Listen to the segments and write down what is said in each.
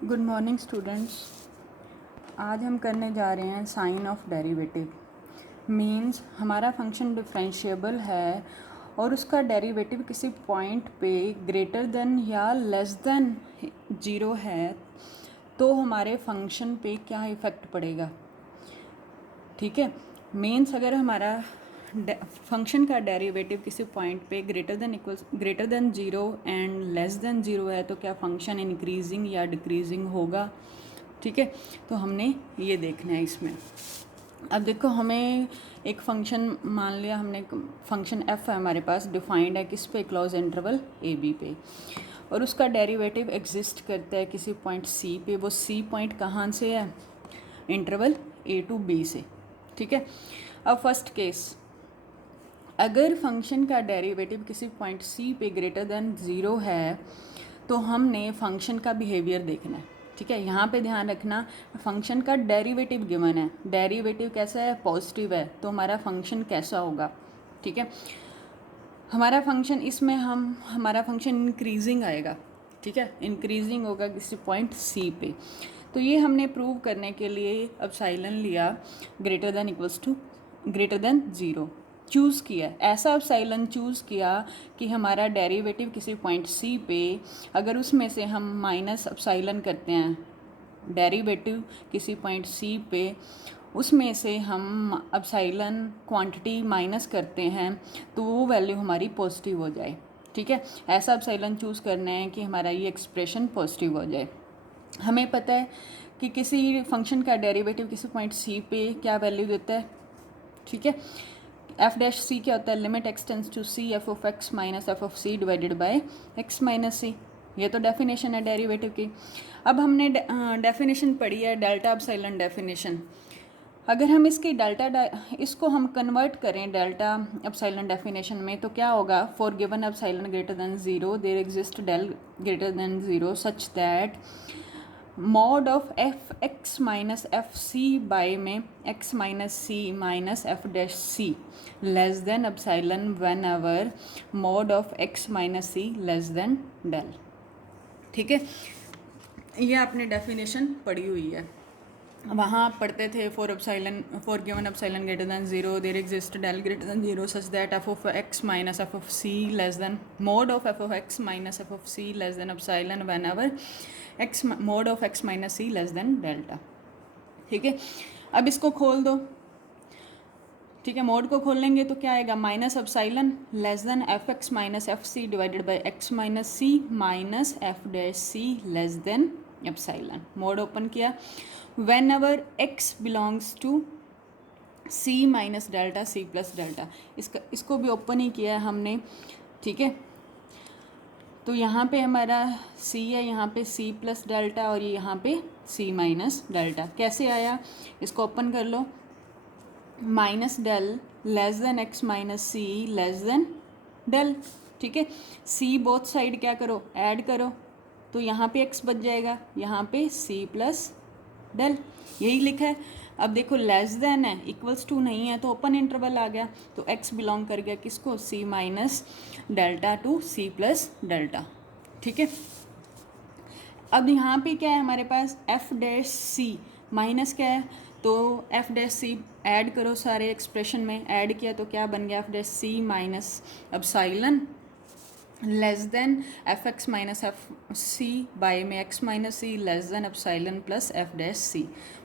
Good morning students. आज हम करने जा रहे हैं साइन ऑफ डेरिवेटिव। मीन्स हमारा फंक्शन डिफरेंशिएबल है और उसका डेरिवेटिव किसी पॉइंट पे ग्रेटर देन या लेस देन 0 है तो हमारे फंक्शन पे क्या इफ़ेक्ट पड़ेगा। ठीक है, मीन्स अगर हमारा फंक्शन का डेरिवेटिव किसी पॉइंट पे greater than 0 and less than 0 है तो क्या फंक्शन इंक्रीजिंग या डिक्रीजिंग होगा। ठीक है, तो हमने ये देखना है इसमें। अब देखो, हमें एक फंक्शन मान लिया, हमने फंक्शन एफ है हमारे पास, डिफाइंड है किस पे, क्लोज इंटरवल ए बी पे, और उसका डेरिवेटिव एग्जिस्ट करता है किसी पॉइंट सी पे। वो सी पॉइंट कहाँ से है, इंटरवल ए टू बी से। ठीक है, अब फर्स्ट केस, अगर फंक्शन का डेरिवेटिव किसी पॉइंट सी पे ग्रेटर देन 0 है तो हमने फंक्शन का बिहेवियर देखना है। ठीक है, यहाँ पे ध्यान रखना, फंक्शन का डेरिवेटिव गिवन है, डेरिवेटिव कैसा है, पॉजिटिव है, तो हमारा फंक्शन कैसा होगा। ठीक है, हमारा फंक्शन इसमें हमारा फंक्शन इंक्रीजिंग आएगा। ठीक है, इंक्रीजिंग होगा किसी पॉइंट सी पे। तो ये हमने प्रूव करने के लिए एप्सिलॉन लिया ग्रेटर देन 0 चूज़ किया, ऐसा एप्सिलॉन चूज़ किया कि हमारा डेरिवेटिव किसी पॉइंट सी पे, अगर उसमें से हम माइनस एप्सिलॉन करते हैं, डेरिवेटिव किसी पॉइंट सी पे उसमें से हम एप्सिलॉन क्वांटिटी माइनस करते हैं तो वो वैल्यू हमारी पॉजिटिव हो जाए। ठीक है, ऐसा एप्सिलॉन चूज़ करना है कि हमारा ये एक्सप्रेशन पॉजिटिव हो जाए। हमें पता है कि किसी फंक्शन का डेरिवेटिव किसी पॉइंट सी पे क्या वैल्यू देता है। ठीक है, एफ डैश सी क्या होता है, limit x tends to c f of x minus f of c divided by x minus c. ये तो डेफिनेशन है डेरिवेटिव की। अब हमने डेफिनेशन पढ़ी है, डेल्टा एप्सिलॉन डेफिनेशन। अगर हम इसको हम कन्वर्ट करें डेल्टा एप्सिलॉन डेफिनेशन में तो क्या होगा, for given epsilon greater than 0 there exist del greater than 0 such that mod of f x minus f c by में x minus c minus f dash c less than epsilon whenever mod of x minus c less than del. ठीक है, ये आपने definition पढ़ी हुई है, वहाँ आप पढ़ते थे for given epsilon greater than 0 there exist del greater than 0 such that f of x minus f of c less than mod of f of x minus f of c less than epsilon whenever x mod of x minus c less than delta. ठीक है, अब इसको खोल दो। ठीक है, mode को खोल लेंगे तो क्या आएगा, minus epsilon less than f x minus f c divided by x minus c minus f dash c less than epsilon. Mod open किया, whenever x belongs to c minus delta c plus delta, इसको भी open ही किया है हमने। ठीक है, तो यहाँ पे हमारा c है, यहाँ पे c प्लस डेल्टा और ये यहाँ पे c माइनस डेल्टा। कैसे आया, इसको ओपन कर लो, minus del less than x minus c less than del. ठीक है, c बोथ साइड क्या करो, ऐड करो, तो यहाँ पे x बच जाएगा, यहाँ पे c प्लस डेल, यही लिखा है। अब देखो, लेस देन है, इक्वल्स टू नहीं है, तो ओपन इंटरवल आ गया, तो x बिलोंग कर गया किसको, c minus delta to c plus delta. ठीक है, अब यहाँ पे क्या है हमारे पास, f डैश c माइनस क्या है, तो f डैश c ऐड करो, सारे एक्सप्रेशन में ऐड किया तो क्या बन गया, f dash c minus epsilon less than f x minus f c by में x minus c less than epsilon plus f dash c.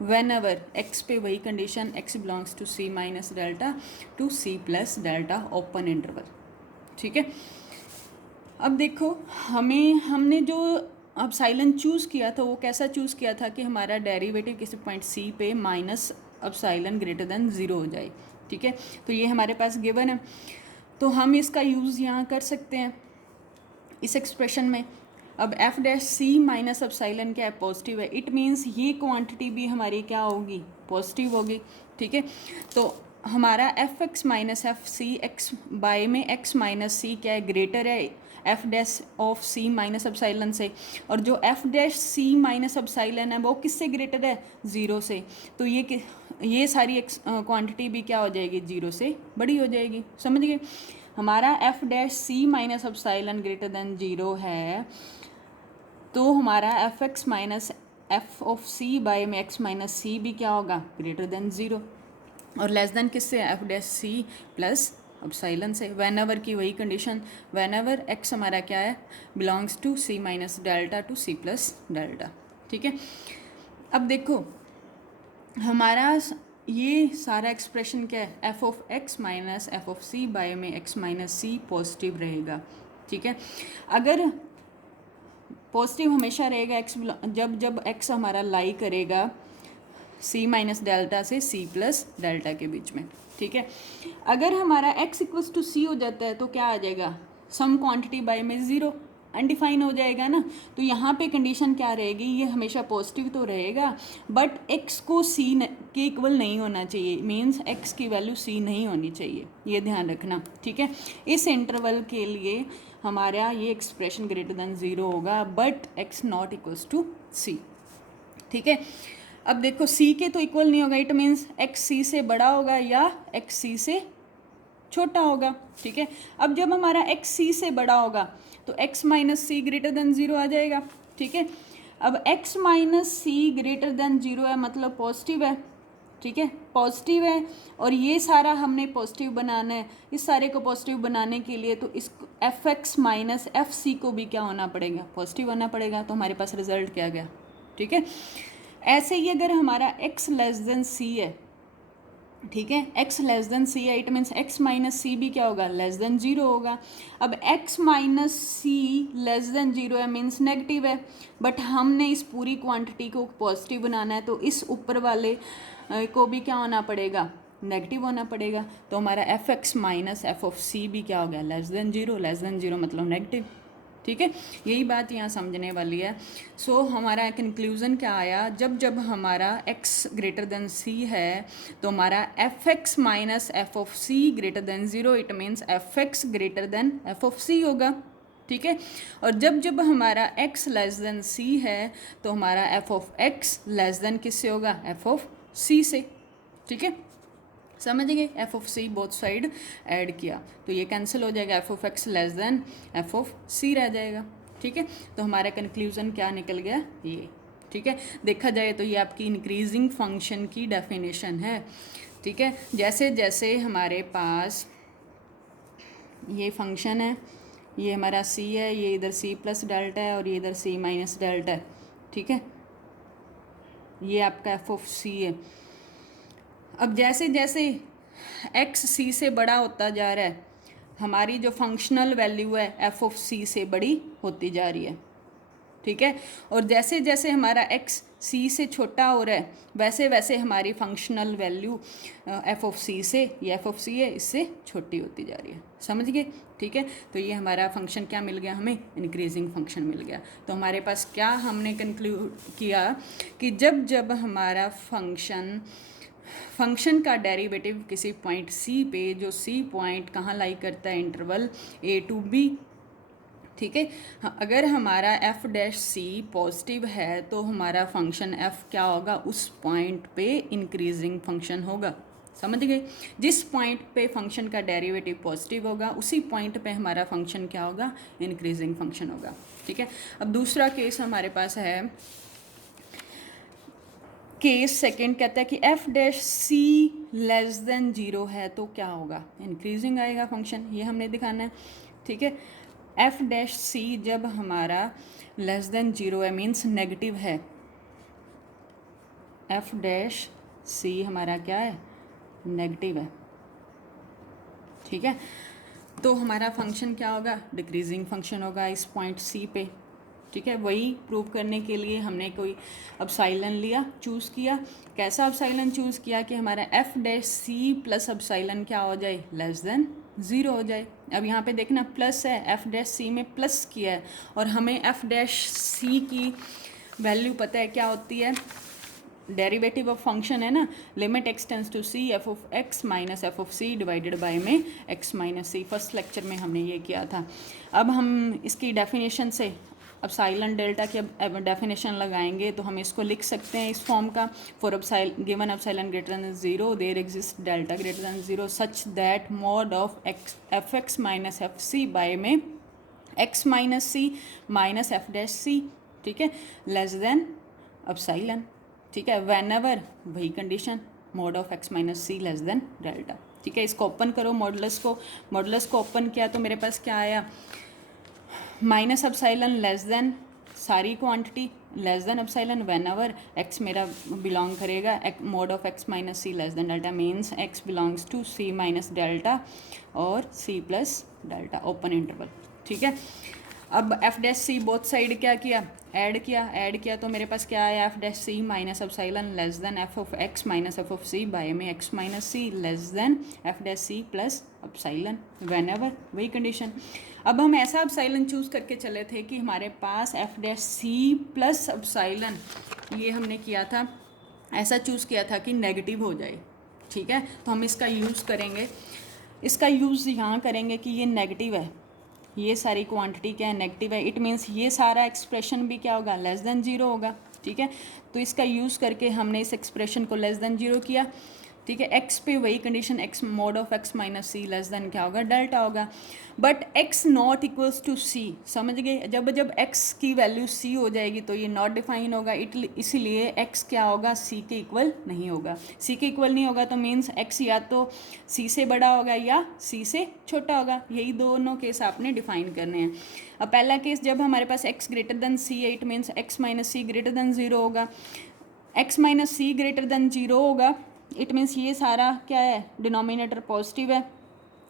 Whenever x पे वही condition, x belongs to c minus delta to c plus delta open interval. ठीक है, अब देखो, हमने जो epsilon choose किया था वो कैसा चूज़ किया था कि हमारा डेरिवेटिव किसी पॉइंट सी पे माइनस एप्सिलॉन ग्रेटर देन 0 हो जाए। ठीक है, तो ये हमारे पास गिवन है, तो हम इसका यूज़ यहाँ कर सकते हैं इस एक्सप्रेशन में। अब f dash c minus epsilon क्या है, पॉजिटिव है, इट मीन्स ये क्वांटिटी भी हमारी क्या होगी, पॉजिटिव होगी। ठीक है, तो हमारा f x minus f c x by में एक्स माइनस सी क्या है, ग्रेटर है f dash of c minus epsilon से, और जो f dash c minus epsilon है वो किससे ग्रेटर है, 0 से, तो ये सारी क्वांटिटी भी क्या हो जाएगी, 0 से बड़ी हो जाएगी। समझ गए, हमारा f dash c minus epsilon greater than 0 है तो हमारा f x minus f of c by में एक्स माइनस सी भी क्या होगा, ग्रेटर देन ज़ीरो। और लेस देन किससे, f dash c plus epsilon से। वेन एवर की वही कंडीशन, वेन एवर एक्स हमारा क्या है, belongs to c minus delta to c plus delta. ठीक है, अब देखो हमारा ये सारा एक्सप्रेशन क्या है, f of x minus f of c by में एक्स माइनस सी पॉजिटिव रहेगा। ठीक है, अगर पॉजिटिव हमेशा रहेगा एक्स, जब जब एक्स हमारा लाई करेगा सी माइनस डेल्टा से सी प्लस डेल्टा के बीच में। ठीक है, अगर हमारा एक्स इक्वल्स टू सी हो जाता है तो क्या आ जाएगा, सम क्वांटिटी बाय में ज़ीरो, अनडिफाइन हो जाएगा ना। तो यहाँ पे कंडीशन क्या रहेगी, ये हमेशा पॉजिटिव तो रहेगा बट एक्स को सी के इक्वल नहीं होना चाहिए, मीन्स एक्स की वैल्यू सी नहीं होनी चाहिए, ये ध्यान रखना। ठीक है, इस इंटरवल के लिए हमारा ये एक्सप्रेशन ग्रेटर देन ज़ीरो होगा but x not equals to c. ठीक है, अब देखो सी के तो इक्वल नहीं होगा, इट मीन्स एक्स सी से बड़ा होगा या एक्स सी से छोटा होगा। ठीक है, अब जब हमारा एक्स सी से बड़ा होगा तो x minus c greater than zero आ जाएगा। ठीक है, अब x minus c greater than zero है मतलब पॉजिटिव है। ठीक है, पॉजिटिव है और ये सारा हमने पॉजिटिव बनाना है। इस सारे को पॉजिटिव बनाने के लिए तो इस f x minus f c को भी क्या होना पड़ेगा, पॉजिटिव होना पड़ेगा। तो हमारे पास रिजल्ट क्या गया। ठीक है, ऐसे ही अगर हमारा x लेस देन सी है, ठीक है, x लेस देन सी है, it means x minus c भी क्या होगा, लेस देन ज़ीरो होगा। अब x minus c less than zero है मीन्स नेगेटिव है, बट हमने इस पूरी क्वांटिटी को पॉजिटिव बनाना है तो इस ऊपर वाले को भी क्या होना पड़ेगा, नेगेटिव होना पड़ेगा। तो हमारा f x minus f of c भी क्या हो गया, less than zero, less than zero मतलब नेगेटिव। ठीक है, यही बात यहाँ समझने वाली है। सो हमारा कंक्लूज़न क्या आया, जब जब हमारा x ग्रेटर देन c है तो हमारा f x minus f of c greater than zero, it means f x greater than f of c होगा। ठीक है, और जब जब हमारा x लेस देन c है तो हमारा F of x less than किससे होगा, एफ ऑफ c से। ठीक है, समझ गए, f of c both side add किया तो ये कैंसिल हो जाएगा, f of x less than f of c रह जाएगा। ठीक है, तो हमारा कंक्लूजन क्या निकल गया ये। ठीक है, देखा जाए तो ये आपकी इंक्रीजिंग फंक्शन की डेफिनेशन है। ठीक है, जैसे जैसे हमारे पास ये फंक्शन है, ये हमारा सी है, ये इधर सी प्लस डेल्टा है और ये इधर सी माइनस डेल्टा है। ठीक है, ये आपका एफ ऑफ सी है। अब जैसे जैसे एक्स सी से बड़ा होता जा रहा है, हमारी जो फंक्शनल वैल्यू है एफ ऑफ सी से बड़ी होती जा रही है। ठीक है, और जैसे जैसे हमारा एक्स सी से छोटा हो रहा है वैसे वैसे हमारी फंक्शनल वैल्यू एफ ऑफ सी से, ये एफ ऑफ सी है, इससे छोटी होती जा रही है। समझ गए। ठीक है, तो ये हमारा फंक्शन क्या मिल गया हमें, इंक्रीजिंग फंक्शन मिल गया। तो हमारे पास क्या हमने कंक्लूड किया कि जब जब हमारा फंक्शन का डेरिवेटिव किसी पॉइंट सी पे, जो सी पॉइंट कहाँ लाई करता है, इंटरवल ए टू बी। ठीक है, अगर हमारा एफ डैश सी पॉजिटिव है तो हमारा फंक्शन एफ क्या होगा, उस पॉइंट पे इंक्रीजिंग फंक्शन होगा। समझ गए, जिस पॉइंट पे फंक्शन का डेरिवेटिव पॉजिटिव होगा उसी पॉइंट पे हमारा फंक्शन क्या होगा, इंक्रीजिंग फंक्शन होगा। ठीक है, अब दूसरा केस हमारे पास है, केस सेकंड कहता है कि F dash c less than zero है तो क्या होगा, इंक्रीजिंग आएगा फंक्शन, ये हमने दिखाना है। ठीक है, एफ डैश सी जब हमारा लेस देन ज़ीरो है मीन्स नेगेटिव है, एफ डैश सी हमारा क्या है, नेगेटिव है। ठीक है, तो हमारा फंक्शन क्या होगा, डिक्रीजिंग फंक्शन होगा इस पॉइंट सी पे। ठीक है, वही प्रूव करने के लिए हमने कोई एप्सिलॉन लिया, चूज़ किया। कैसा एप्सिलॉन चूज़ किया कि हमारा f dash c plus epsilon क्या हो जाए, लेस देन ज़ीरो हो जाए। अब यहाँ पे देखना प्लस है, एफ डैश सी में प्लस किया है और हमें एफ डैश सी की वैल्यू पता है क्या होती है, डेरिवेटिव ऑफ फंक्शन है ना, limit x tends to c f of x minus f of c divided by में x minus c. First lecture में हमने ये किया था। अब हम इसकी डेफिनेशन से एप्सिलॉन डेल्टा की डेफिनेशन लगाएंगे तो हम इसको लिख सकते हैं इस फॉर्म का, for given epsilon greater than zero there exist delta greater than zero such that mod of f x minus f c by में x minus c minus f dash c. ठीक है, लेस देन एप्सिलॉन, ठीक है, whenever वही condition mod of x minus c less than delta, ठीक है। इसको open करो, मॉडुलस को ओपन किया तो मेरे पास क्या आया, माइनस एप्सिलॉन लेस देन सारी quantity less than epsilon whenever x मेरा बिलोंग करेगा mod of x minus c less than delta, means x belongs to c minus delta और c plus delta open interval, ठीक है। अब f dash c both side क्या किया, add किया तो मेरे पास क्या आया, f dash c minus epsilon less than f of x minus f of c by में x minus c less than f dash c plus epsilon whenever वही कंडीशन। अब हम ऐसा एप्सिलॉन चूज़ करके चले थे कि हमारे पास f dash c plus epsilon, ये हमने किया था, ऐसा चूज़ किया था कि नेगेटिव हो जाए, ठीक है। तो हम इसका यूज़ करेंगे, इसका यूज़ यहाँ करेंगे कि ये नेगेटिव है, ये सारी क्वांटिटी क्या है, नेगेटिव है, इट मीन्स ये सारा एक्सप्रेशन भी क्या होगा, लेस देन ज़ीरो होगा, ठीक है। तो इसका यूज़ करके हमने इस एक्सप्रेशन को लेस देन ज़ीरो किया, ठीक है। एक्स पे वही condition, x mod of x minus c less than क्या होगा, डेल्टा होगा, but x not equals to c, समझ गए। जब एक्स की वैल्यू सी हो जाएगी तो ये नॉट डिफाइन होगा, इसीलिए एक्स क्या होगा, सी के इक्वल नहीं होगा। सी के इक्वल नहीं होगा तो मीन्स एक्स या तो सी से बड़ा होगा या सी से छोटा होगा, यही दोनों केस आपने डिफाइन करने हैं। अब पहला केस जब हमारे पास एक्स ग्रेटर देन सी है, it means x minus c greater than zero होगा, x minus c greater than zero होगा, इट मीन्स ये सारा क्या है, डिनोमिनेटर पॉजिटिव है,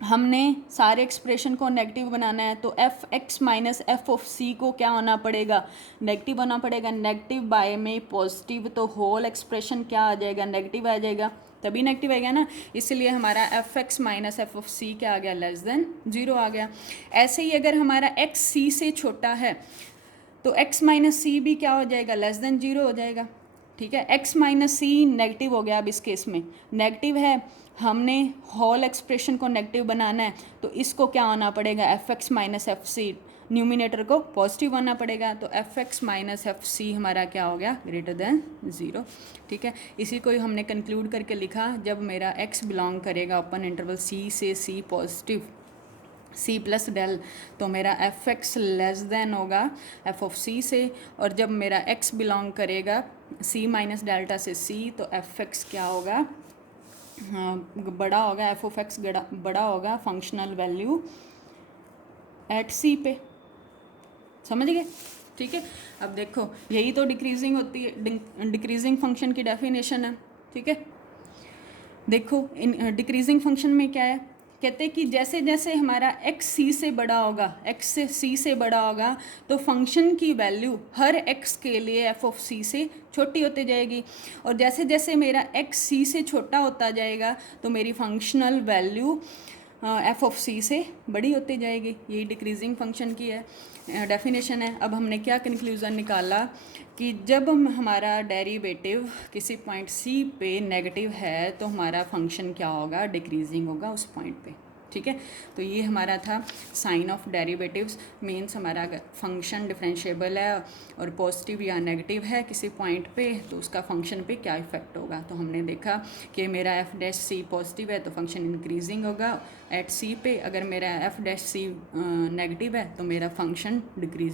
हमने सारे एक्सप्रेशन को नेगेटिव बनाना है तो f x minus f of c को क्या होना पड़ेगा, नेगेटिव होना पड़ेगा, नेगेटिव बाय में पॉजिटिव, तो होल एक्सप्रेशन क्या आ जाएगा, नेगेटिव आ जाएगा, तभी नेगेटिव आएगा ना, इसलिए हमारा f x minus f of c क्या आ गया, लेस देन ज़ीरो आ गया। ऐसे ही अगर हमारा एक्स सी से छोटा है तो एक्स माइनस सी भी क्या हो जाएगा, लेस देन ज़ीरो हो जाएगा, ठीक है। एक्स माइनस सी नेगेटिव हो गया, अब इस केस में नेगेटिव है, हमने होल एक्सप्रेशन को नेगेटिव बनाना है तो इसको क्या होना पड़ेगा, f x minus f c, numerator को पॉजिटिव होना पड़ेगा, तो f x minus f c हमारा क्या हो गया, ग्रेटर देन ज़ीरो, ठीक है। इसी को हमने कंक्लूड करके लिखा, जब मेरा एक्स बिलोंग करेगा ओपन इंटरवल सी से सी पॉजिटिव सी प्लस डेल, तो मेरा एफ एक्स लेस देन होगा एफ ऑफ सी से, और जब मेरा एक्स बिलोंग करेगा सी माइनस डेल्टा से सी, तो एफ एक्स क्या होगा, बड़ा होगा, एफ ऑफ एक्स बड़ा होगा फंक्शनल वैल्यू एट सी पे, समझ गए, ठीक है। अब देखो यही तो डिक्रीजिंग होती है, डिक्रीजिंग फंक्शन की डेफिनेशन है, ठीक है। देखो इन डिक्रीजिंग फंक्शन में क्या है, कहते हैं कि जैसे जैसे हमारा एक्स सी से बड़ा होगा, एक्स से सी से बड़ा होगा, तो फंक्शन की वैल्यू हर एक्स के लिए एफ ऑफ सी से छोटी होती जाएगी, और जैसे जैसे मेरा एक्स सी से छोटा होता जाएगा तो मेरी फंक्शनल वैल्यू एफ ऑफ सी से बड़ी होती जाएगी, यही डिक्रीजिंग फंक्शन की है डेफिनेशन है। अब हमने क्या कंक्लूज़न निकाला कि जब हमारा डेरिवेटिव किसी पॉइंट सी पे नेगेटिव है तो हमारा फंक्शन क्या होगा, डिक्रीजिंग होगा उस पॉइंट पे, ठीक है। तो ये हमारा था साइन ऑफ डेरिवेटिव्स, मीन्स हमारा फंक्शन डिफरेंशिएबल है और पॉजिटिव या नेगेटिव है किसी पॉइंट पे तो उसका फंक्शन पे क्या इफेक्ट होगा। तो हमने देखा कि मेरा एफ डैश सी पॉजिटिव है तो फंक्शन इंक्रीजिंग होगा एट सी पे, अगर मेरा एफ डैश सी नेगेटिव है तो मेरा फंक्शन डिक्रीजिंग